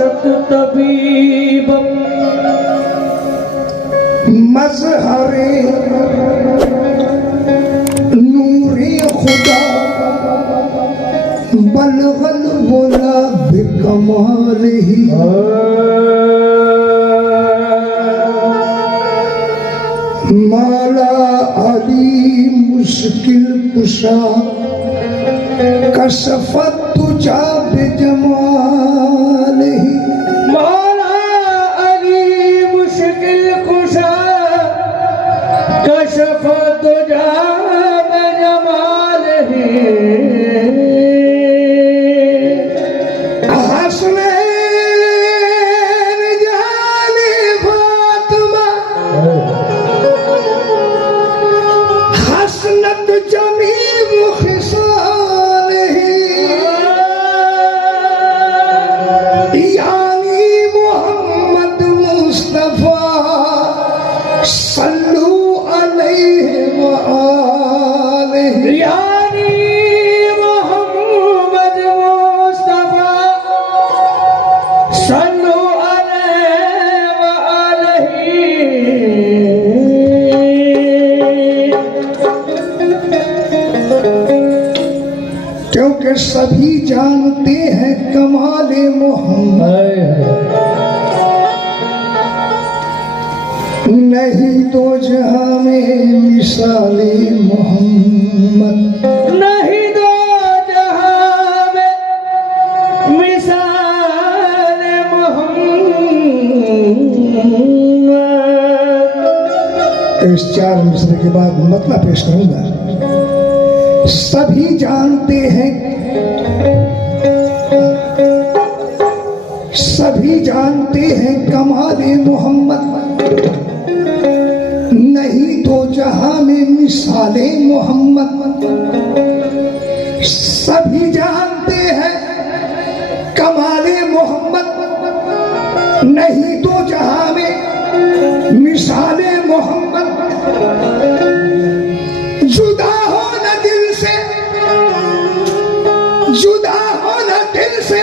आशक तबीब मजहरे नूरे खुदा बलगल बोला बिकमाल ही माला अली मुश्किल कुशा कशफत तुझा बेजमाल ही मौला अली मुश्किल कुशा कशफ तुझा बेजमाल ही हसनैन जाने फातिमा हसनत जमी मुखसाल ही यानी मोहम्मद मुस्तफा सल्लू अलैहि व आलिहि यानी मोहम्मद मुस्तफा सल्लु अलैहि व आलिहि। क्योंकि सभी जानते हैं कमाले मोहम्मद नहीं तो जहां में मिसाले मोहम्मद नहीं दो जहां में मिसाल मोहम्मद। इस 4 मिसरे के बाद मतलब पेश करूंगा। सभी जानते हैं कमाले मोहम्मद नहीं तो जहां में मिसाले मोहम्मद। सभी जानते हैं कमाले मोहम्मद नहीं तो जहां में मिसाले मोहम्मद। जुदा हो न दिल से, जुदा हो न दिल से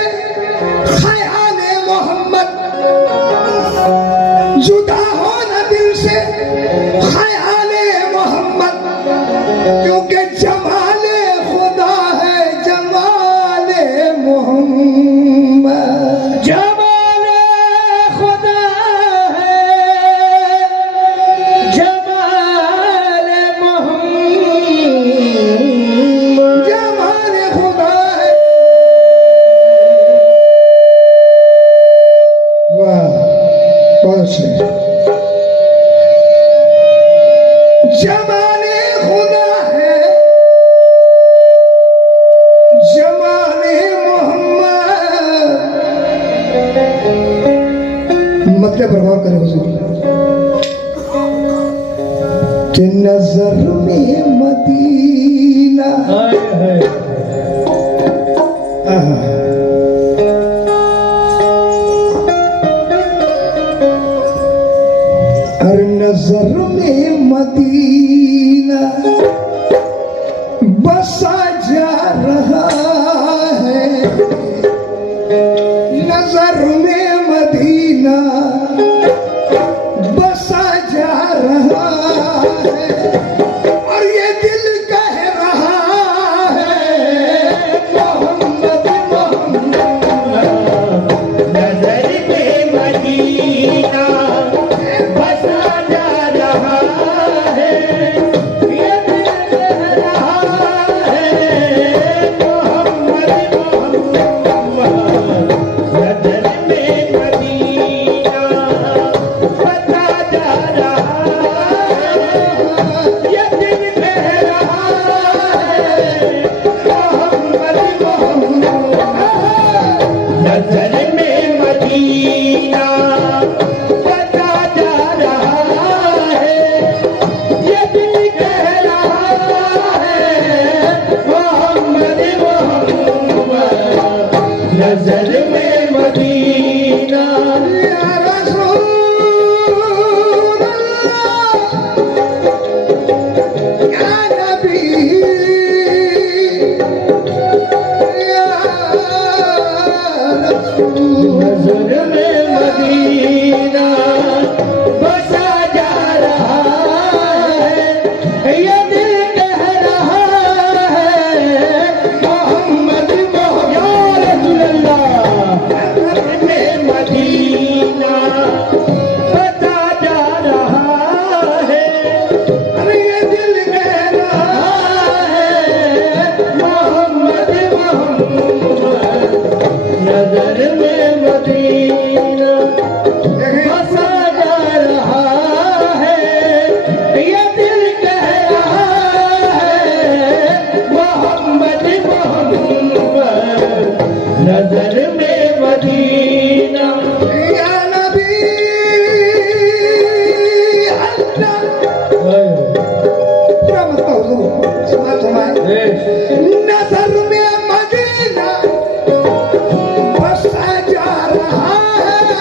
ख्याले मोहम्मद। जुदा हो न दिल से ख्याले मोहम्मद। क्योंकि जमाले खुदा है जमाले मोहम्मद। जमाले खुदा है जमाले मोहम्मद। जमाले खुदा है। वाह बहुत अच्छे। जमाले खुदा है जमाले मोहम्मद। मतलब पर गौर करें हुजूर कि नजर में मदीना आहा। हर नजर में मदीना बसा जा रहा है। नजर में मदीना बसा जा रहा है। और ये दिल कह रहा है मोहम्मद मोहम्मद। नजर में मदीना बसा जा रहा है। ये दिल कह रहा है मोहम्मद मोहम्मद। नजर में मदीना बसा जा रहा है। ये दिल कह रहा है मोहम्मद मोहम्मद। नजर में मदीना बसा जा रहा है। ये दिल कह रहा है मोहम्मद मोहम्मद। नजर में मदीना या रसूल अल्लाह या नबी या रसूल नजर में मदीना बसा जा रहा है, ये दिल कह रहा है मोहम्मद मोहम्मद या रसूल अल्लाह। नजर में मदीना बसा जा रहा है, अरे ये दिल कह रहा मोहम्मद मोहम्मद नजर में मदीना बसा जा रहा है, ये दिल कह रहा है मोहम्मद मोहम्मद नजर में मदीना। या नबी अल्लाह पूरा मत हुजूर सुना नजर में मदीना बसा जा रहा है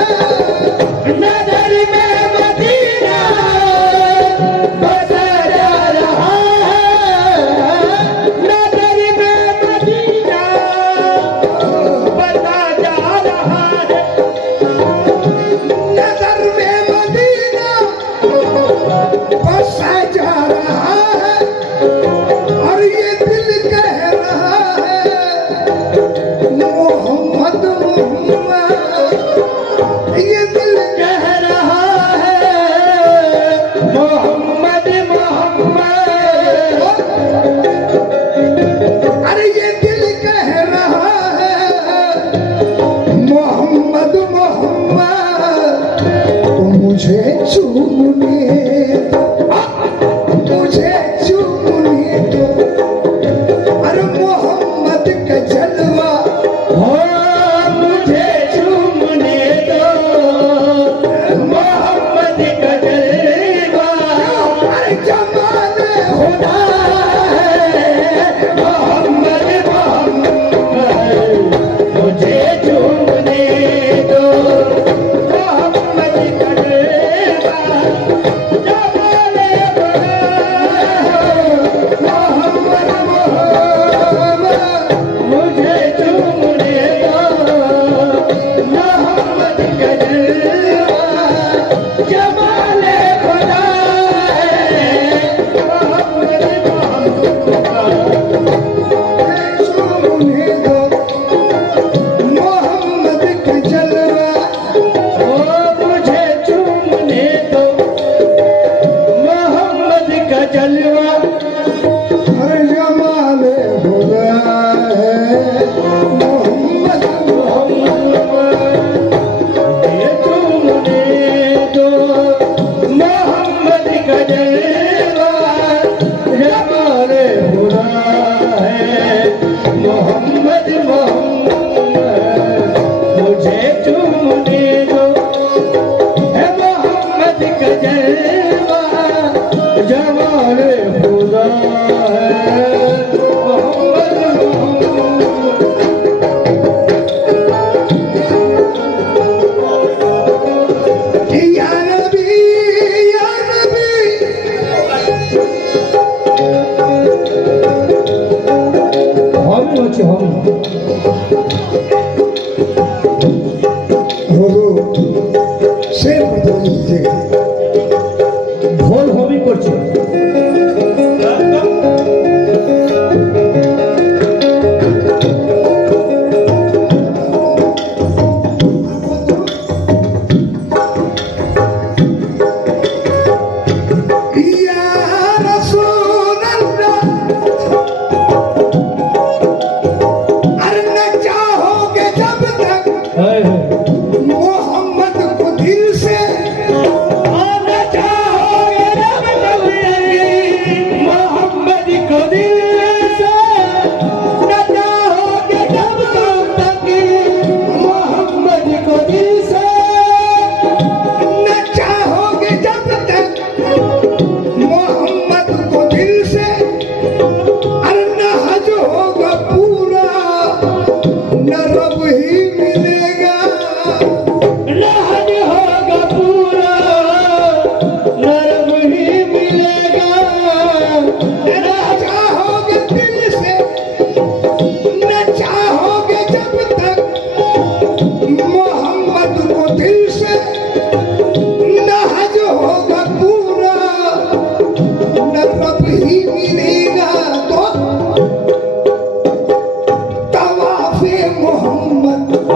नजर में मदीना बसा जा रहा है, नजर में मदीना बसा जा रहा है,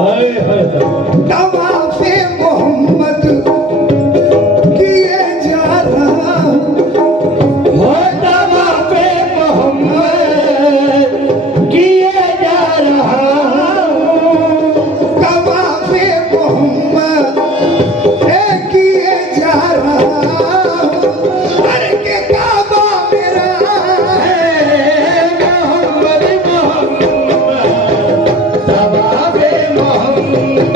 हाय हाय तवाफ़े मोहम्मद किए जा रहा हूँ। हो तवाफ़े मोहम्मद किए जा रहा हूँ। तवाफ़े मोहम्मद किए जा रहा हूँ। अरे के काबा मेरा है मोहम्मद मोहम्मद तवाफ़े मोहम्मद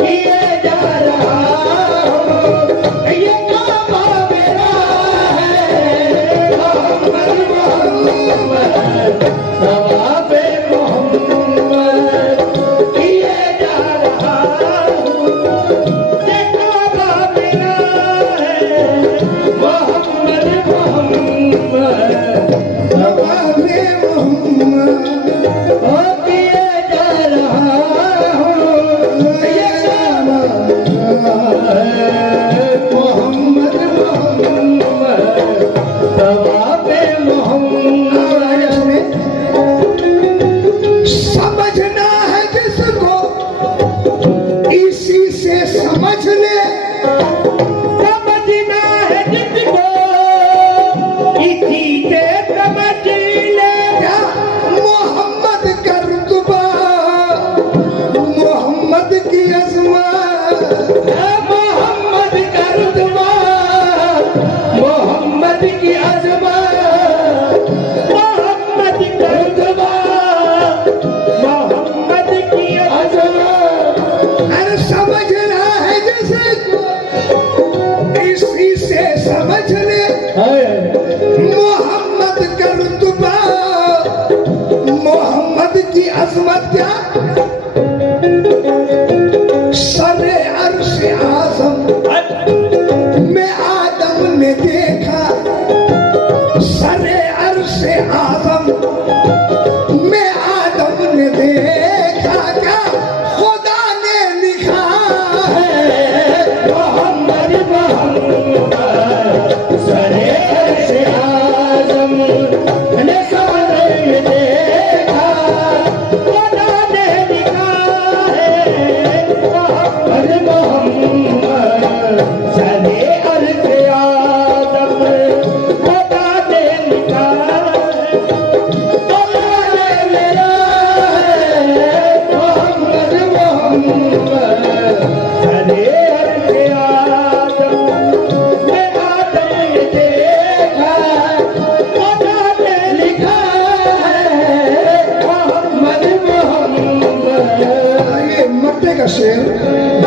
किए जा रहा हूँ। ये काबा मेरा है मोहम्मद मोहम्मद तवाफ़े मोहम्मद किए जा रहा हूँ। ये काबा मेरा है मोहम्मद मोहम्मद तवाफ़े मोहम्मद ओ किए जा रहा हूँ। ये काबा मोहम्मद मोहम्मद तवाफ़े मोहम्मद समझना है जिसको इसी से समझ ले। समझना है जिसको इसी से समझ ले। क्या मोहम्मद का रुतबा, मोहम्मद की अजमत, मोहम्मद का रुतबा मोहम्मद की अजमत मोहम्मद का रुतबा मोहम्मद की अजमत। अरे समझना है जिसको इसी से समझ ले। मोहम्मद का रुतबा, मोहम्मद की अजमत क्या सरे अर्श आजम में आदम ने देखा। सरे अर्श आजम में आदम ने देखा। क्या खुदा ने लिखा है। मोहम्मद मोहम्मद सरे से आजम ने सारे देखा। खुदा ने लिखा है मोहम्मद मोहम्मद सरे से आदम खुदा ने लिखा है। खुदा ने मेरा है मोहम्मद मोहम्मद सरे से आदम में आदम ने देखा। खुदा ने लिखा है मोहम्मद मोहम्मद। ये मक्ते का शेर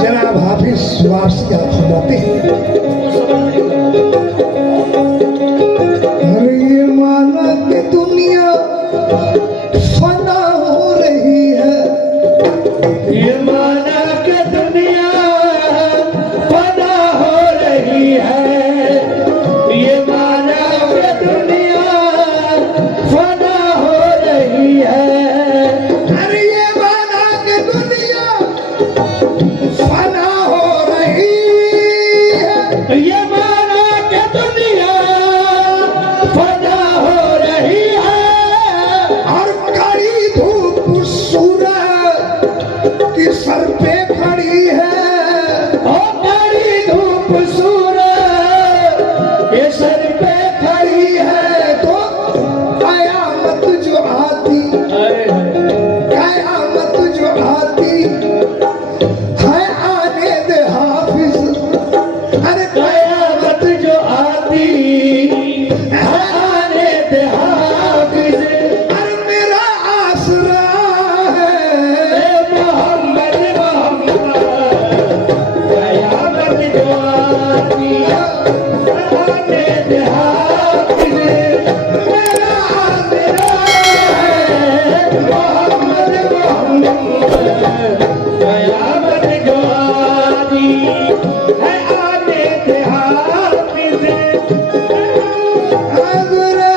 जनाब हाफिज वारसी आप सुनाते हैं। अरे ये माना कि दुनिया फना हो रही है। ये माना कि दुनिया फना हो रही है। ये माना कि दुनिया फना हो रही है। अरे ये माना कि दुनिया फना हो रही है। ये माना कि दुनिया फना हो रही है। और कड़ी धूप सूरज की सर पे खड़ी है। ओ बड़ी धूप सूरज ये सर पे खड़ी है तो कयामत जो आती, कयामत जो आती है आने दे हाफिज। अरे कयामत जो आती है आने दे हाफिज। अरे मेरा आसरा है ए मोहम्मद मोहम्मद कयामत जो आती है आने दे हाफिज। मेरा आसरा है मोहम्मद मोहम्मद कयामत जो आती है आने दे हाफिज। आसरा